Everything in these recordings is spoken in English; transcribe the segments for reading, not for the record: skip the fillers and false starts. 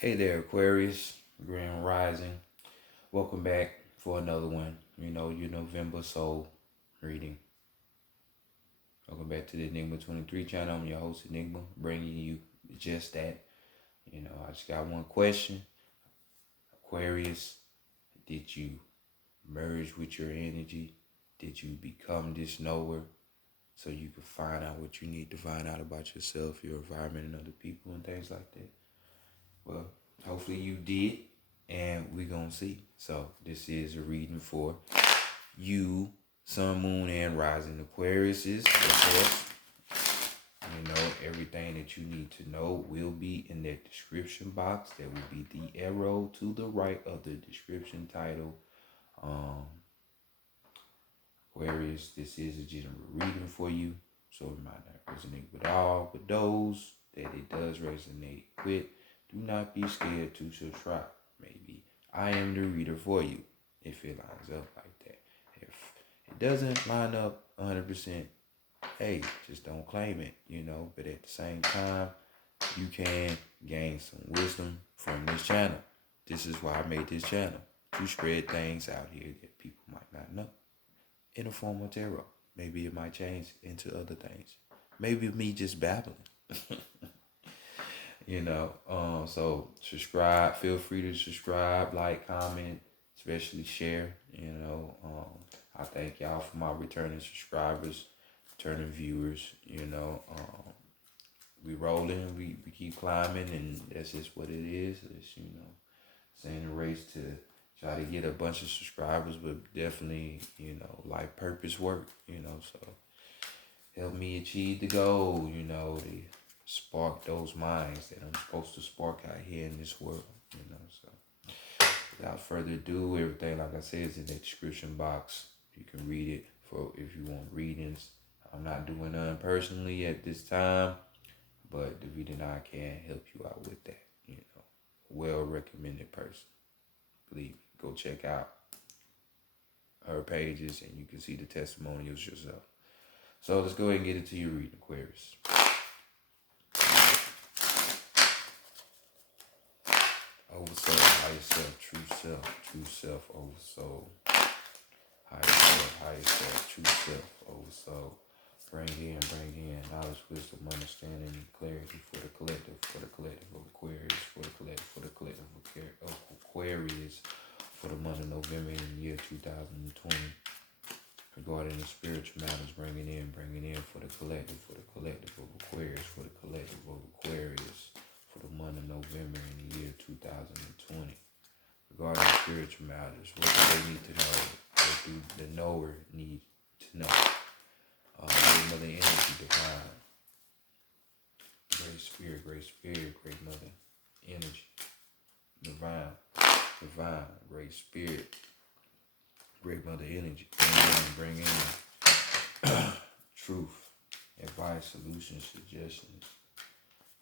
Hey there, Aquarius, Grand Rising. Welcome back for another one. Your November soul reading. Welcome back to the Enigma 23 channel. I'm your host, Enigma, bringing you just that. I just got one question. Aquarius, did you merge with your energy? Did you become this knower so you could find out what you need to find out about yourself, your environment, and other people and things like that? Well, hopefully you did, and we're going to see. So this is a reading for you, Sun, Moon, and Rising Aquariuses. Of course, everything that you need to know will be in that description box. There will be the arrow to the right of the description title. Aquarius, this is a general reading for you, so it might not resonate with all, but those that it does resonate with, do not be scared to subscribe. Maybe I am the reader for you if it lines up like that. If it doesn't line up 100%, hey, just don't claim it, But at the same time, you can gain some wisdom from this channel. This is why I made this channel, to spread things out here that people might not know in the form of tarot. Maybe it might change into other things. Maybe me just babbling. So subscribe. Feel free to subscribe, like, comment, especially share. I thank y'all for my returning subscribers, returning viewers. We rolling, we keep climbing, and that's just what it is. It's saying a race to try to get a bunch of subscribers, but definitely life purpose work. So help me achieve the goal. To spark those minds that I'm supposed to spark out here in this world, So without further ado, everything, like I said, is in the description box. You can read it for if you want readings. I'm not doing none personally at this time, but the reading I can help you out with that, Well recommended person. Believe me, go check out her pages and you can see the testimonials yourself. So let's go ahead and get into your reading, Aquarius. Oversoul, higher self, true self, oversoul. Higher self, true self, oversoul. Bring in knowledge, wisdom, understanding, and clarity for the collective of Aquarius, for the collective of Aquarius, for the month of November in the year 2020. Regarding the spiritual matters, bringing in for the collective of Aquarius, for the collective of Aquarius, for the month of November in the year 2020. Regarding spiritual matters, what do they need to know? What do the knower need to know? Great Mother Energy, divine. Great Spirit, Great Mother Energy. Divine, Great Spirit, Great Mother Energy. Bring in truth, advice, solutions, suggestions,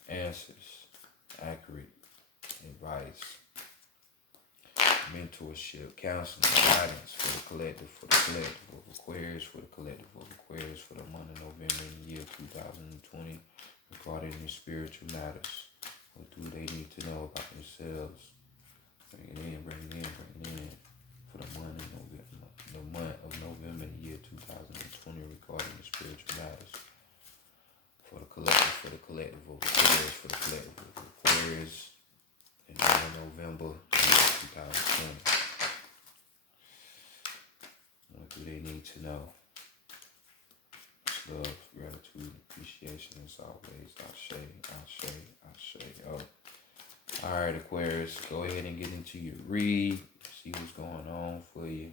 answers, accurate advice, mentorship, counseling, guidance for the collective of Aquarius, for the collective of Aquarius, for the month of November in the year 2020, regarding the spiritual matters. What do they need to know about themselves? Bring it in, for the month of November in the year 2020, regarding the spiritual matters. For the collective of Aquarius, for the collective of Aquarius, in the month of November 2020. What do they need to know? Love, gratitude, appreciation as always. Ashe. Oh. Alright, Aquarius, go ahead and get into your read. See what's going on for you.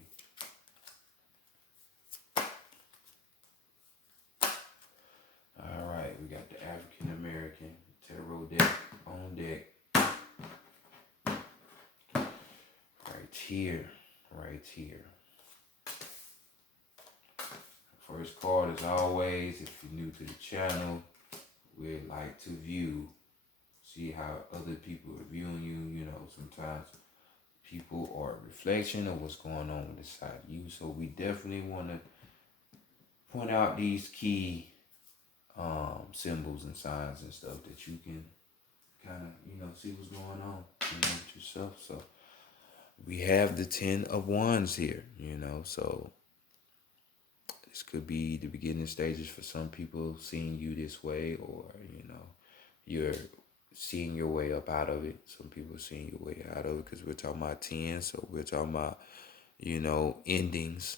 Alright, we got the African American Tarot deck on deck. Right here. First card, as always, if you're new to the channel, we'd like to see how other people are viewing you. Sometimes people are a reflection of what's going on inside you. So we definitely want to point out these key symbols and signs and stuff that you can kind of, see what's going on. yourself. So we have the 10 of Wands here, so this could be the beginning stages for some people seeing you this way, or, you're seeing your way up out of it. Some people seeing your way out of it because we're talking about 10. So we're talking about, endings,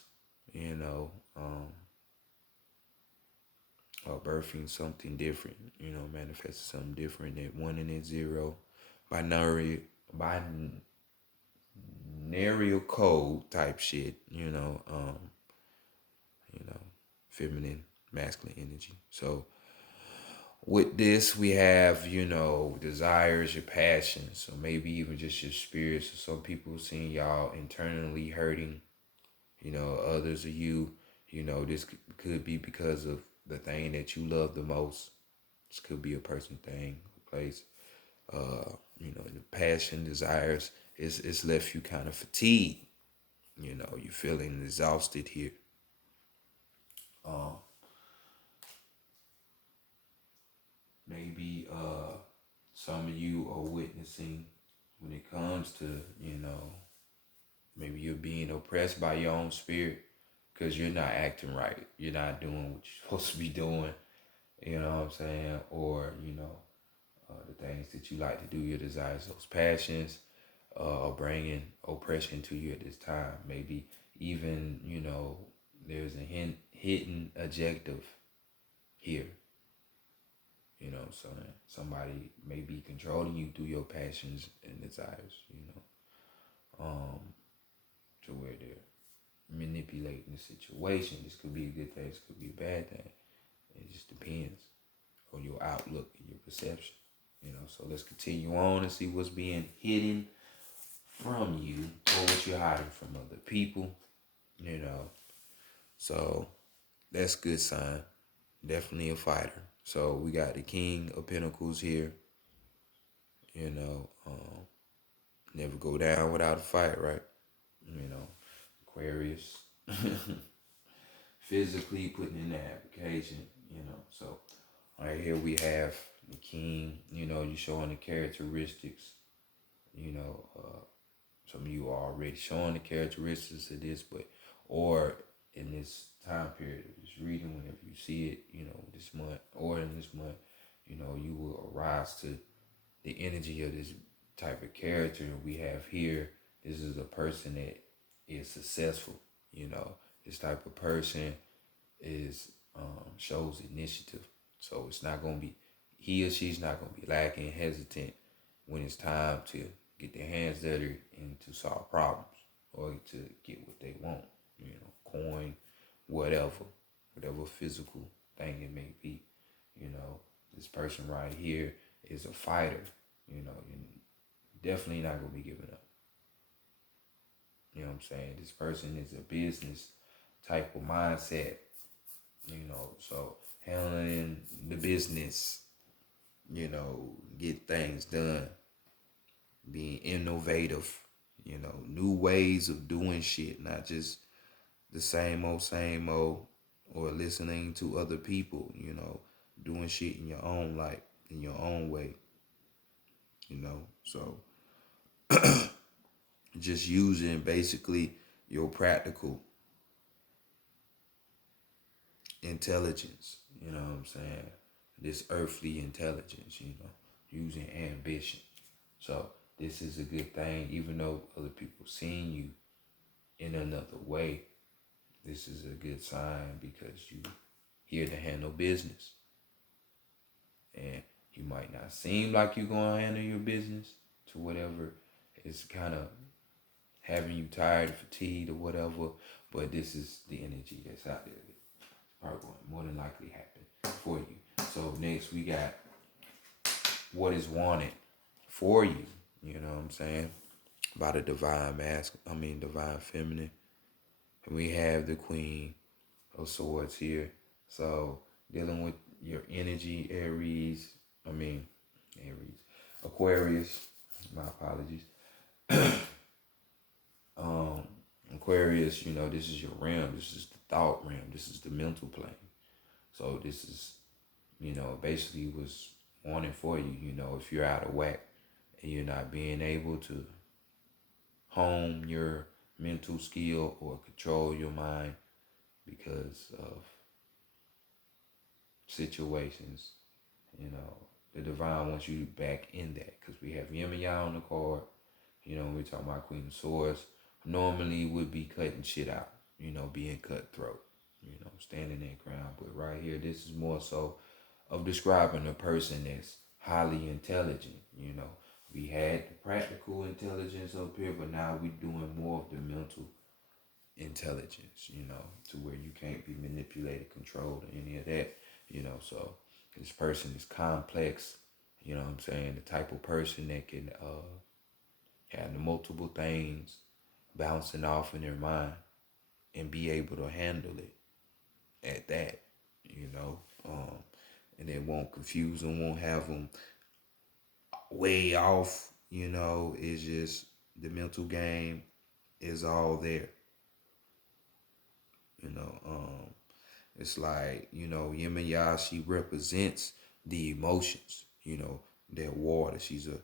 or birthing something different, manifesting something different at 1 and at 0. Binary code type shit, feminine, masculine energy. So with this, we have, desires, your passions, so maybe even just your spirits. So some people seeing y'all internally hurting, others of you, this could be because of the thing that you love the most. This could be a person, thing, a place. The passion, desires, it's left you kind of fatigued. You're feeling exhausted here. Maybe some of you are witnessing when it comes to, maybe you're being oppressed by your own spirit because you're not acting right. You're not doing what you're supposed to be doing. You know what I'm saying? Or, the things that you like to do, your desires, those passions, are bringing oppression to you at this time. Maybe even, there's a hidden objective here. So somebody may be controlling you through your passions and desires, to where they're manipulating the situation. This could be a good thing, this could be a bad thing. It just depends on your outlook and your perception. So let's continue on and see what's being hidden from you or what you're hiding from other people. So that's good sign. Definitely a fighter. So we got the King of Pentacles here. Never go down without a fight, right? Aquarius. Physically putting in the application, So right here we have the King, you're showing the characteristics, some of you are already showing the characteristics of this, or in this time period of this reading, whenever you see it, this month or in this month, you will arise to the energy of this type of character we have here. This is a person that is successful, this type of person is shows initiative. So it's not gonna be, he or she's not gonna be lacking, hesitant when it's time to get their hands dirty and to solve problems or to get what they want, coin, whatever physical thing it may be. This person right here is a fighter. You're definitely not gonna be giving up. You know what I'm saying? This person is a business type of mindset, so handling the business, get things done, being innovative, new ways of doing shit, not just the same old, or listening to other people, doing shit in your own life, in your own way, so just using basically your practical intelligence, you know what I'm saying? This earthly intelligence, using ambition. So this is a good thing, even though other people seeing you in another way. This is a good sign because you here to handle business. And you might not seem like you're going to handle your business to whatever is kind of having you tired, fatigued, or whatever, but this is the energy that's out there. Probably going to more than likely happen for you. So next we got what is wanted for you. You know what I'm saying? By the divine divine feminine. And we have the Queen of Swords here. So dealing with your energy, Aquarius. My apologies. Aquarius, this is your realm. This is the thought realm. This is the mental plane. So this is, basically what's wanting for you, if you're out of whack and you're not being able to hone your mental skill or control your mind because of situations, the divine wants you back in that, because we have yin and yang on the card. We're talking about Queen of Swords. Normally would be cutting shit out, being cutthroat, standing their ground. But right here, this is more so of describing a person that's highly intelligent. We had the practical intelligence up here, but now we're doing more of the mental intelligence, to where you can't be manipulated, controlled, or any of that, so this person is complex, what I'm saying, the type of person that can have the multiple things bouncing off in their mind and be able to handle it at that, and it won't confuse them, won't have them way off, it's just the mental game is all there, you know. It's like, Yin and Ya, she represents the emotions, that water. She's a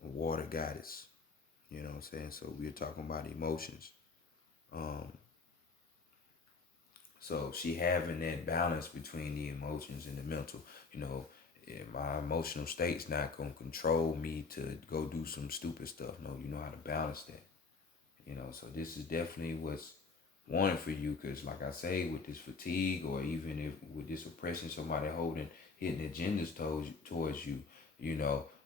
water goddess, what I'm saying? So we're talking about emotions. Um, so she having that balance between the emotions and the mental, my emotional state's not going to control me to go do some stupid stuff. No, you know how to balance that. So this is definitely what's wanted for you, because like I say, with this fatigue, or even if with this oppression, somebody holding hidden agendas towards you,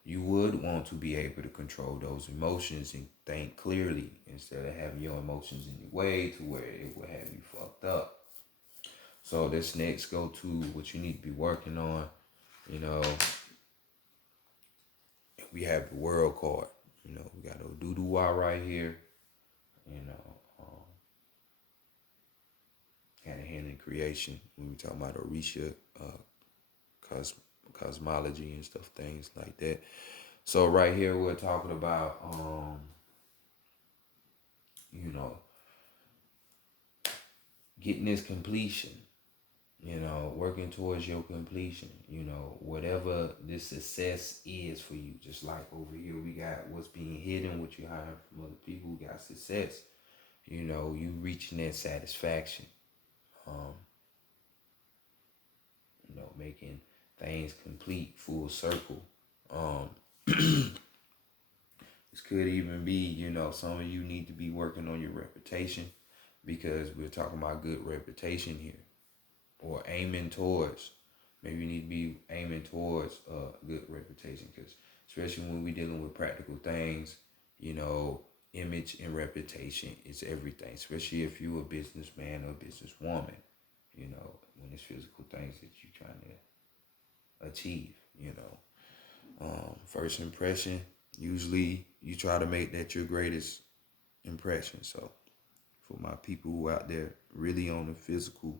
you would want to be able to control those emotions and think clearly, instead of having your emotions in your way to where it will have you fucked up. So this next go to what you need to be working on. We have the world card. We got Oduduwa right here. Hand in hand in creation. When we talk about Orisha, cos- cosmology and stuff, things like that. So right here we're talking about, getting this completion. Working towards your completion. Whatever this success is for you. Just like over here, we got what's being hidden, what you hiring from other people. We got success. You reaching that satisfaction. Um, making things complete, full circle. This could even be, some of you need to be working on your reputation, because we're talking about good reputation here, or aiming towards. Maybe you need to be aiming towards a good reputation, because especially when we're dealing with practical things, image and reputation is everything, especially if you're a businessman or a businesswoman, when it's physical things that you're trying to achieve, First impression, usually you try to make that your greatest impression. So for my people who out there really on the physical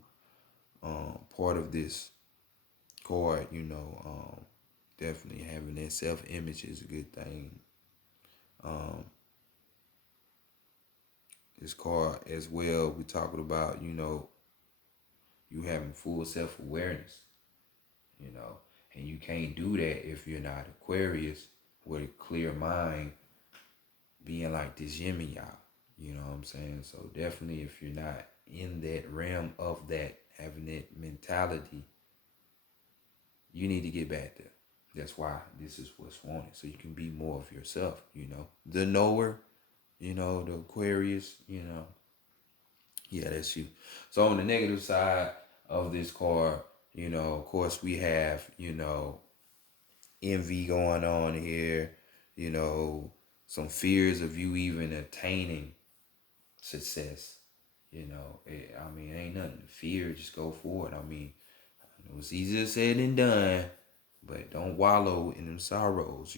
part of this card, definitely having that self-image is a good thing. This card as well, we're talking about, you having full self-awareness, and you can't do that if you're not Aquarius with a clear mind, being like this yin and yang, you know what I'm saying? So definitely, if you're not in that realm of that, having that mentality, you need to get back there. That's why this is what's wanted, so you can be more of yourself, the knower, the Aquarius, yeah, that's you. So on the negative side of this card, of course we have, envy going on here, some fears of you even attaining success. Ain't nothing to fear. Just go forward. It's easier said than done, but don't wallow in them sorrows,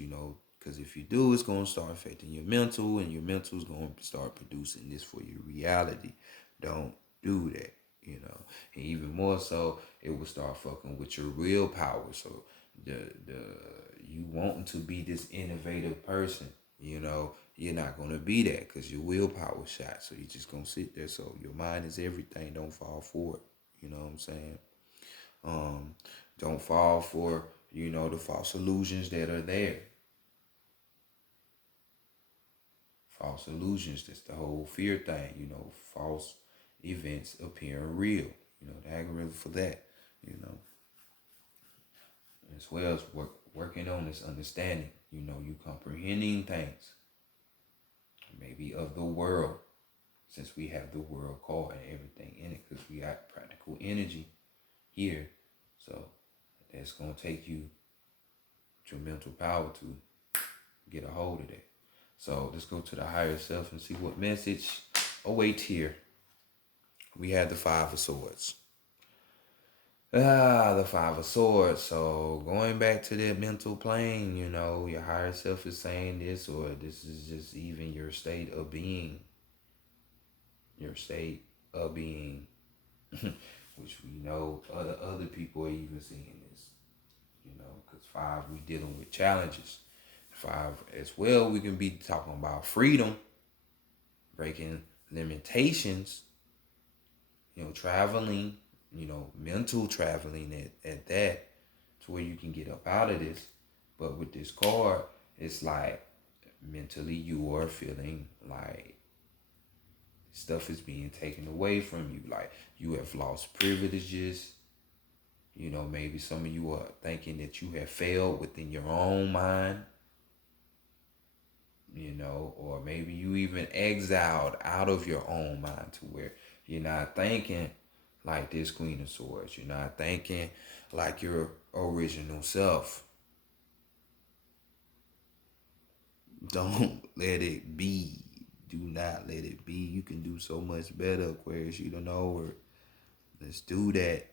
because if you do, it's going to start affecting your mental, and your mental is going to start producing this for your reality. Don't do that, and even more so, it will start fucking with your willpower. So the you wanting to be this innovative person, you're not going to be that, because your willpower shot. So you're just going to sit there. So your mind is everything. Don't fall for it. You know what I'm saying? Don't fall for, the false illusions that are there. false illusions. That's the whole fear thing, false events appearing real. The algorithm for that, as well as working on this understanding, you comprehending things, maybe of the world, since we have the world card and everything in it, because we got practical energy here. So that's going to take you your mental power to get a hold of that. So let's go to the higher self and see what message awaits here. We have the Five of Swords. The Five of Swords. So going back to that mental plane, your higher self is saying this, or this is just even your state of being. Your state of being, which we know other people are even seeing this, because 5, we dealing with challenges. 5 as well, we can be talking about freedom, breaking limitations, traveling, mental traveling at that, to where you can get up out of this. But with this card, it's like mentally you are feeling like stuff is being taken away from you. Like you have lost privileges. Maybe some of you are thinking that you have failed within your own mind. Or maybe you even exiled out of your own mind, to where you're not thinking like this Queen of Swords. You're not thinking like your original self. Don't let it be. Do not let it be. You can do so much better, Aquarius. You don't know, or let's do that.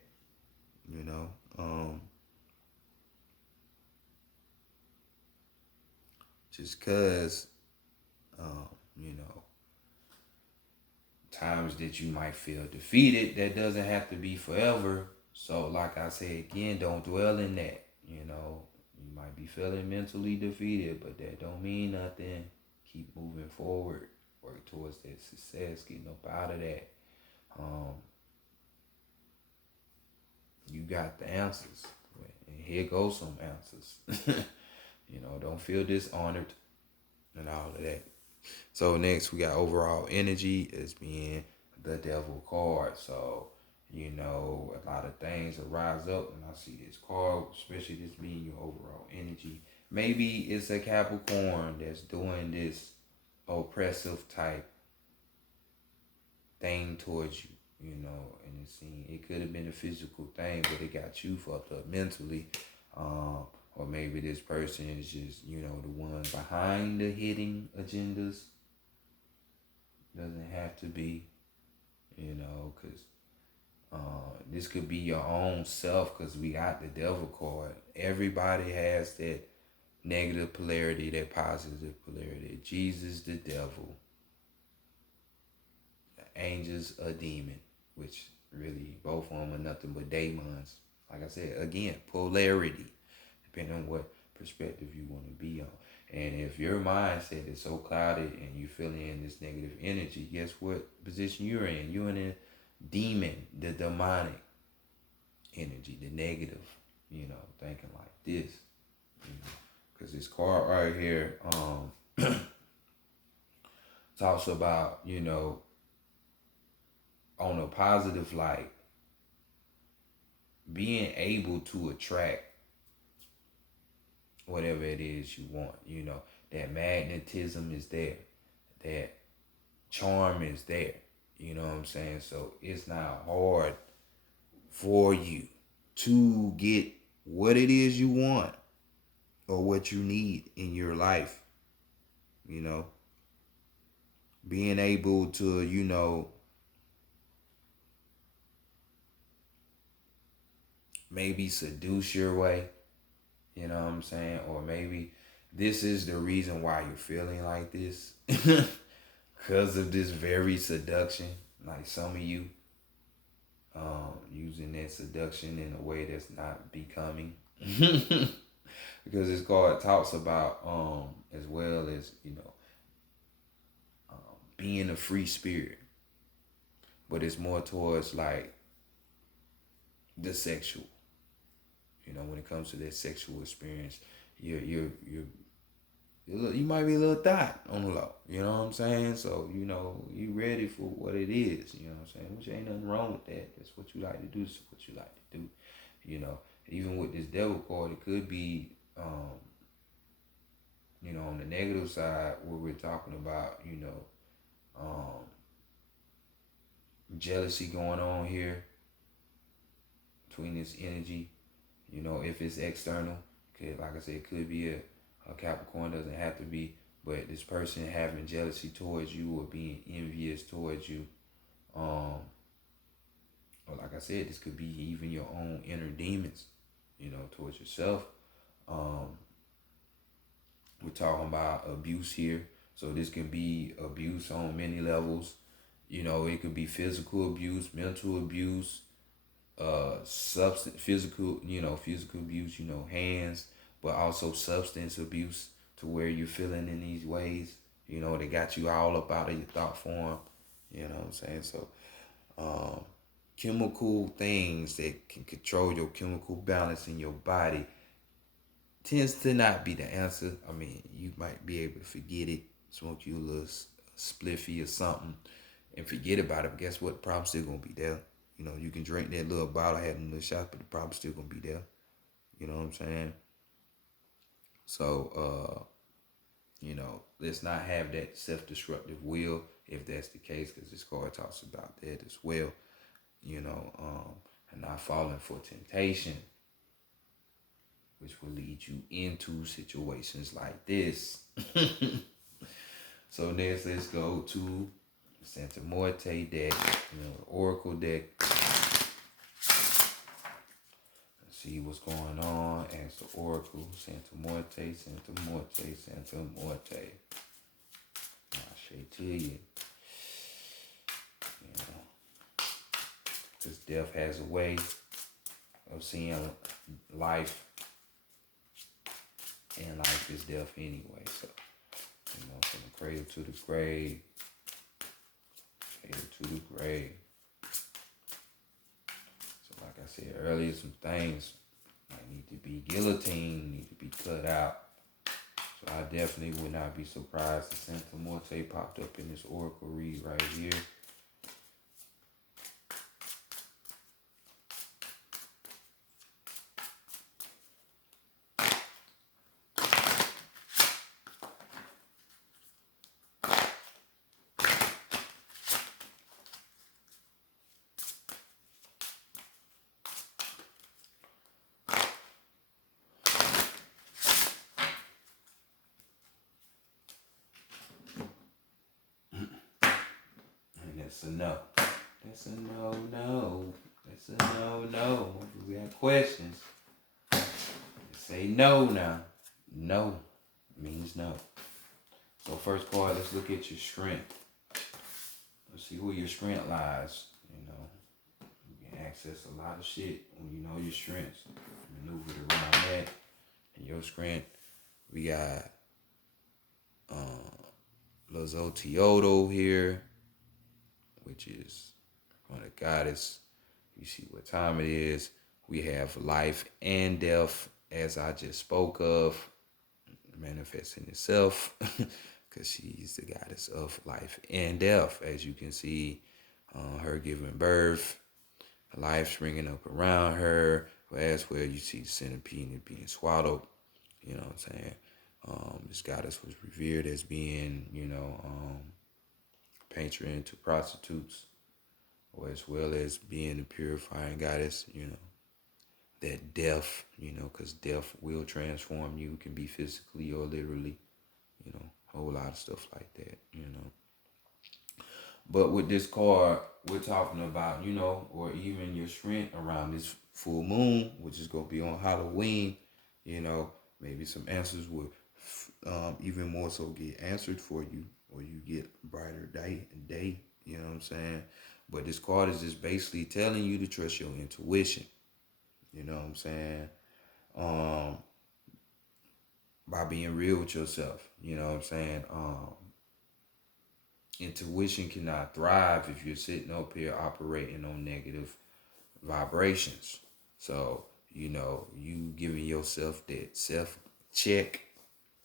Just cause, times that you might feel defeated, that doesn't have to be forever. So like I say again, don't dwell in that. You might be feeling mentally defeated, but that don't mean nothing. Keep moving forward. Work towards that success, getting up out of that. You got the answers. And here goes some answers. Don't feel dishonored and all of that. So next we got overall energy as being the Devil card. So, a lot of things will rise up when I see this card, especially this being your overall energy. Maybe it's a Capricorn that's doing this oppressive type thing towards you, and it could have been a physical thing, but it got you fucked up mentally. Or maybe this person is just, the one behind the hidden agendas. Doesn't have to be, because this could be your own self, because we got the Devil card. Everybody has that negative polarity, that positive polarity. Jesus, the devil. The angels, a demon, which really both of them are nothing but demons. Like I said, again, polarity, depending on what perspective you want to be on. And if your mindset is so clouded and you feeling in this negative energy, guess what position you're in? You're in a demon, the demonic energy, the negative, thinking like this. Because this card right here talks about, on a positive light, being able to attract whatever it is you want. That magnetism is there. That charm is there. You know what I'm saying? So it's not hard for you to get what it is you want or what you need in your life. Being able to, maybe seduce your way. You know what I'm saying? Or maybe this is the reason why you're feeling like this. Because of this very seduction. Like some of you using that seduction in a way that's not becoming. Because this card talks about as well as, being a free spirit. But it's more towards like the sexual. When it comes to that sexual experience, you're You might be a little thought on the low. You know what I'm saying? So, you ready for what it is. You know what I'm saying? Which ain't nothing wrong with that. That's what you like to do. That's what you like to do. Even with this devil card, it could be, on the negative side where we're talking about, um, jealousy going on here between this energy. If it's external, like I said, it could be a Capricorn, doesn't have to be, but this person having jealousy towards you or being envious towards you. Or like I said, this could be even your own inner demons, towards yourself. We're talking about abuse here. So this can be abuse on many levels. It could be physical abuse, mental abuse, substance, physical abuse, hands, but also substance abuse to where you're feeling in these ways, they got you all up out of your thought form, you know what I'm saying? So, chemical things that can control your chemical balance in your body tends to not be the answer. I mean, you might be able to forget it, smoke you a little spliffy or something, and forget about it. But guess what? The problem's still gonna be there. You can drink that little bottle, have a little shot, but the problem's still gonna be there. You know what I'm saying? So, let's not have that self-destructive will, if that's the case, because this card talks about that as well. And not falling for temptation, which will lead you into situations like this. So next, let's go to Santa Muerte deck, Oracle deck. Let's see what's going on as the Oracle. Santa Muerte, Santa Muerte, Santa Muerte. I say to you, because death has a way of seeing life, and life is death anyway. So, from the cradle to the grave, cradle to the grave. So, like I said earlier, some things might need to be guillotined, need to be cut out. So, I definitely would not be surprised if Santa Muerte popped up in this Oracle read right here. That's a no. That's a no. That's a no. We have questions. Say no now. No means no. So first card, let's look at your strength. Let's see where your strength lies. You can access a lot of shit when you know your strengths. Maneuver around that. And your strength, we got Lozotiodo here, which is on the goddess. You see what time it is. We have life and death, as I just spoke of, manifesting itself, because she's the goddess of life and death. As you can see, her giving birth, life springing up around her, as well you see the centipede being swallowed. You know what I'm saying? This goddess was revered as being, patron to prostitutes, or as well as being a purifying goddess, that death, because death will transform you. It can be physically or literally, a whole lot of stuff like that, But with this card, we're talking about, or even your strength around this full moon, which is going to be on Halloween, maybe some answers will even more so get answered for you, or you get brighter day, you know what I'm saying? But this card is just basically telling you to trust your intuition, you know what I'm saying? By being real with yourself, you know what I'm saying? Intuition cannot thrive if you're sitting up here operating on negative vibrations. So, you giving yourself that self check,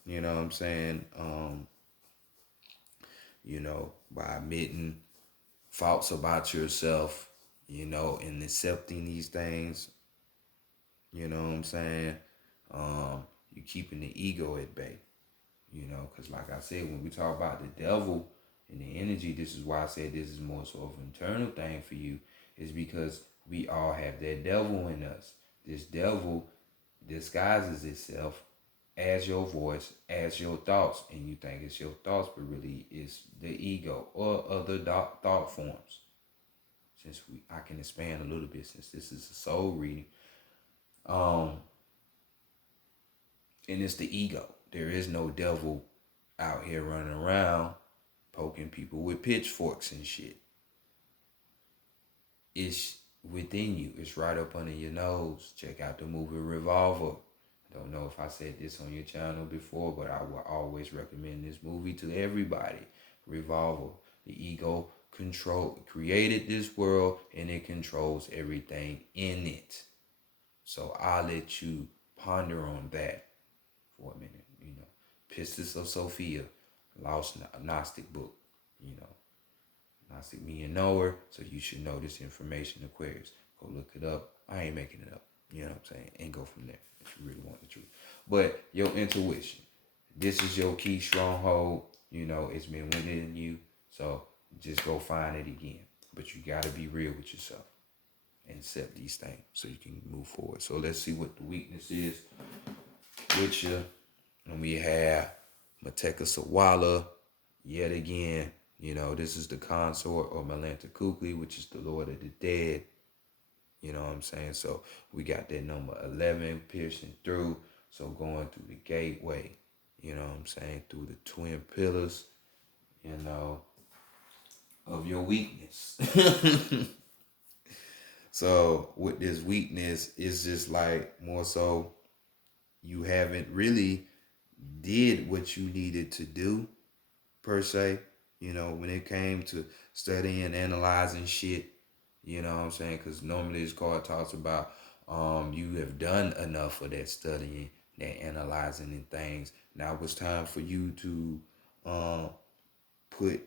You know what I'm saying? By admitting faults about yourself, and accepting these things, you know what I'm saying? You keeping the ego at bay, because like I said, when we talk about the devil and the energy, this is why I said this is more so of an internal thing for you, is because we all have that devil in us. This devil disguises itself as your voice, as your thoughts, and you think it's your thoughts, but really it's the ego or other thought forms. Since I can expand a little bit, since this is a soul reading, um, and it's the ego. There is no devil out here running around poking people with pitchforks and shit. It's within you. It's right up under your nose. Check out the movie Revolver. I don't know if I said this on your channel before, but I will always recommend this movie to everybody. Revolver. The ego created this world, and it controls everything in it. So I'll let you ponder on that for a minute. Pistis of Sophia, lost Gnostic book. Gnostic me and knower, so you should know this information, Aquarius. Go look it up. I ain't making it up. You know what I'm saying? And go from there if you really want the truth. But your intuition, this is your key stronghold. It's been within you. So just go find it again. But you got to be real with yourself and accept these things so you can move forward. So let's see what the weakness is with you. And we have Mateka Sawala yet again. This is the consort of Melanta Kukli, which is the Lord of the Dead. You know what I'm saying? So we got that number 11 piercing through. So going through the gateway, you know what I'm saying? Through the twin pillars, of your weakness. So with this weakness, it's just like more so you haven't really did what you needed to do, per se, when it came to studying, analyzing shit, you know what I'm saying? Because normally this card talks about you have done enough of that studying, that analyzing and things. Now it's time for you to put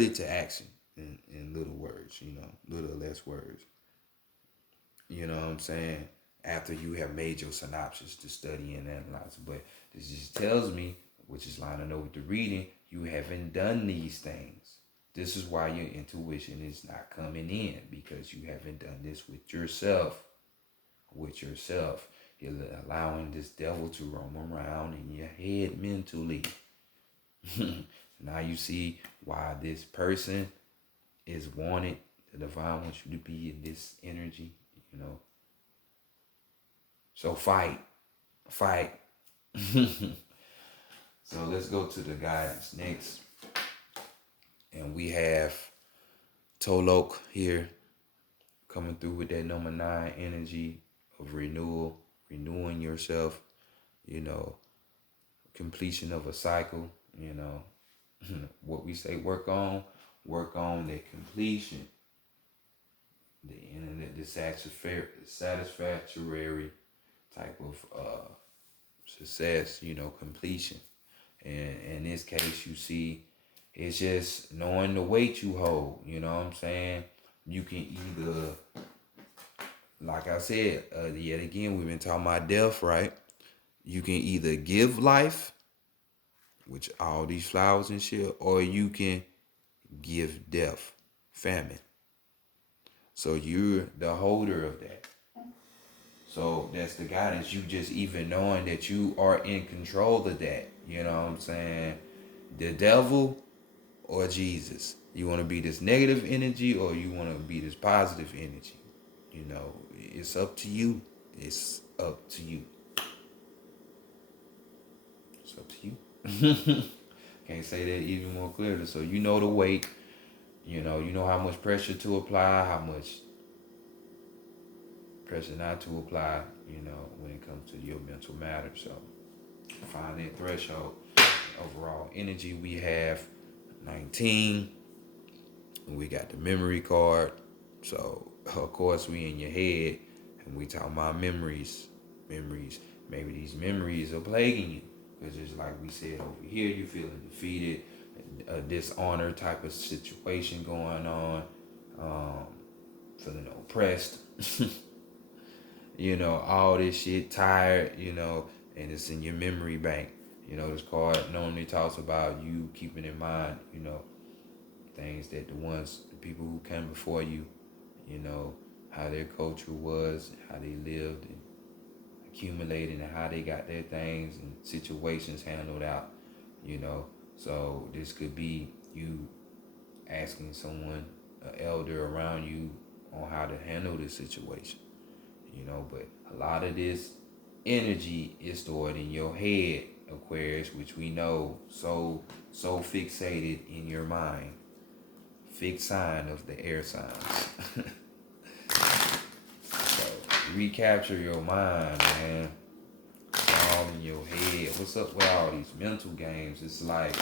it to action in little words, little less words. You know what I'm saying? After you have made your synopsis to study and analyze. But this just tells me, which is lining up with the reading, you haven't done these things. This is why your intuition is not coming in, because you haven't done this with yourself. You're allowing this devil to roam around in your head mentally. Now you see why this person is wanted. The divine wants you to be in this energy, So fight. So let's go to the guidance next. And we have Tolok here coming through with that number 9 energy of renewal, renewing yourself, completion of a cycle, what we say work on that completion, the satisfactory type of success, completion. And in this case, you see, it's just knowing the weight you hold, you know what I'm saying? You can either, like I said, yet again, we've been talking about death, right? You can either give life, which all these flowers and shit, or you can give death, famine. So you're the holder of that. So that's the guidance. You just even knowing that you are in control of that. You know what I'm saying? The devil or Jesus. You want to be this negative energy or you want to be this positive energy. It's up to you. It's up to you. It's up to you. Can't say that even more clearly. So you know the weight. You know how much pressure to apply, how much pressure not to apply, when it comes to your mental matter. So find that threshold. Overall energy, we have 19. And we got the memory card. So of course we in your head and we talking about memories. Maybe these memories are plaguing you. Because just like we said over here, you're feeling defeated, a dishonor type of situation going on, um, feeling oppressed, all this shit, tired, and it's in your memory bank. This card normally talks about you keeping in mind, things that the people who came before you, how their culture was, how they lived and accumulated, and how they got their things and situations handled out, you know. So this could be you asking someone, an elder around you, on how to handle this situation, but a lot of this energy is stored in your head, Aquarius, which we know so fixated in your mind. Fixed sign of the air signs. So recapture your mind, man. It's all in your head. What's up with all these mental games? It's like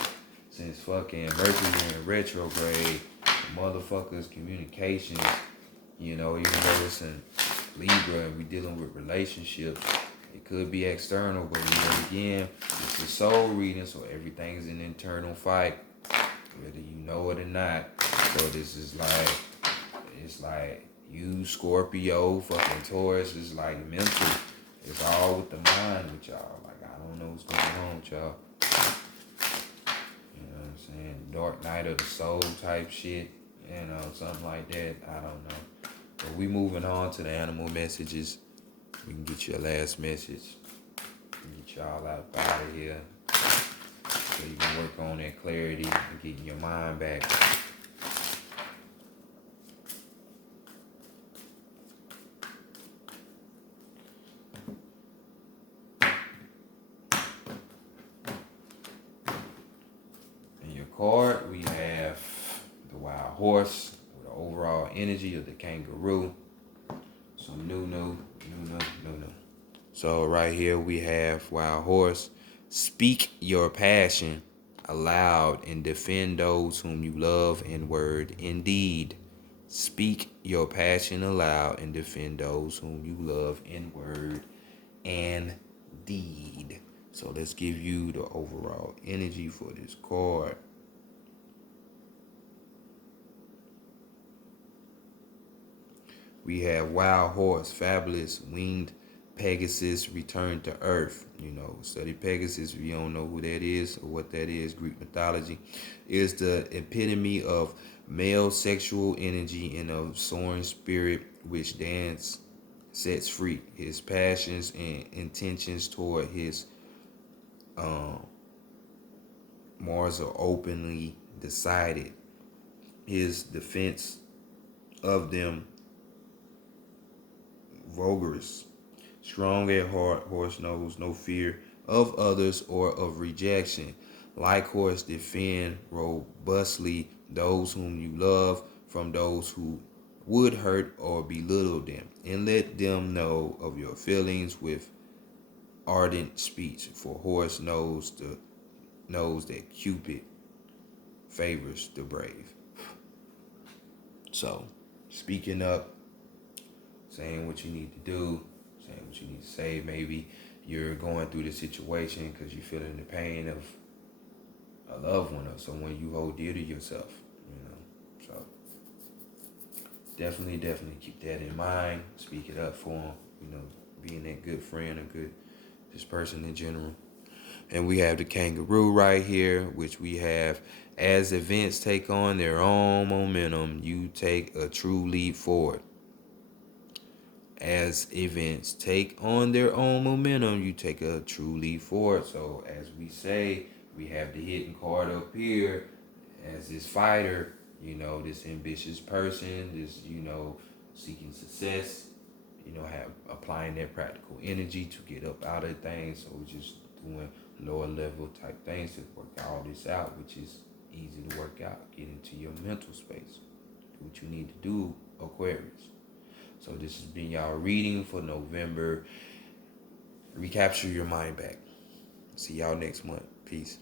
since fucking Mercury in retrograde, motherfuckers' communications, even though it's in Libra and we dealing with relationships, it could be external, but again, it's a soul reading, so everything's an internal fight, whether you know it or not. So this is it's like you, Scorpio, fucking Taurus, it's like mental. It's all with the mind with y'all. Like, I don't know what's going on with y'all. You know what I'm saying? Dark night of the soul type shit. Something like that. I don't know. But we moving on to the animal messages. We can get you a last message. Get y'all out of here. So you can work on that clarity and getting your mind back. In your card, we have the wild horse with the overall energy of the kangaroo. So new. So right here we have wild horse. Speak your passion aloud and defend those whom you love in word and deed. Speak your passion aloud and defend those whom you love in word and deed. So let's give you the overall energy for this card. We have wild horse, fabulous, winged Pegasus, return to earth. Study Pegasus, if you don't know who that is or what that is, Greek mythology, is the epitome of male sexual energy and of soaring spirit which dance sets free. His passions and intentions toward his Mars are openly decided. His defense of them vigorous. Strong at heart, horse knows no fear of others or of rejection. Like horse, defend robustly those whom you love from those who would hurt or belittle them, and let them know of your feelings with ardent speech. For horse knows that Cupid favors the brave. So, speaking up, saying what you need to do, saying what you need to say. Maybe you're going through the situation because you're feeling the pain of a loved one or someone you hold dear to yourself, So definitely keep that in mind. Speak it up for them, being that good friend or just person in general. And we have the kangaroo right here, which we have as events take on their own momentum, you take a true leap forward. As events take on their own momentum, you take a true leap forward. So as we say, we have the hidden card up here as this fighter, this ambitious person, this, seeking success, have applying their practical energy to get up out of things. So just doing lower level type things to work all this out, which is easy to work out. Get into your mental space. Do what you need to do, Aquarius. So this has been y'all reading for November. Recapture your mind back. See y'all next month. Peace.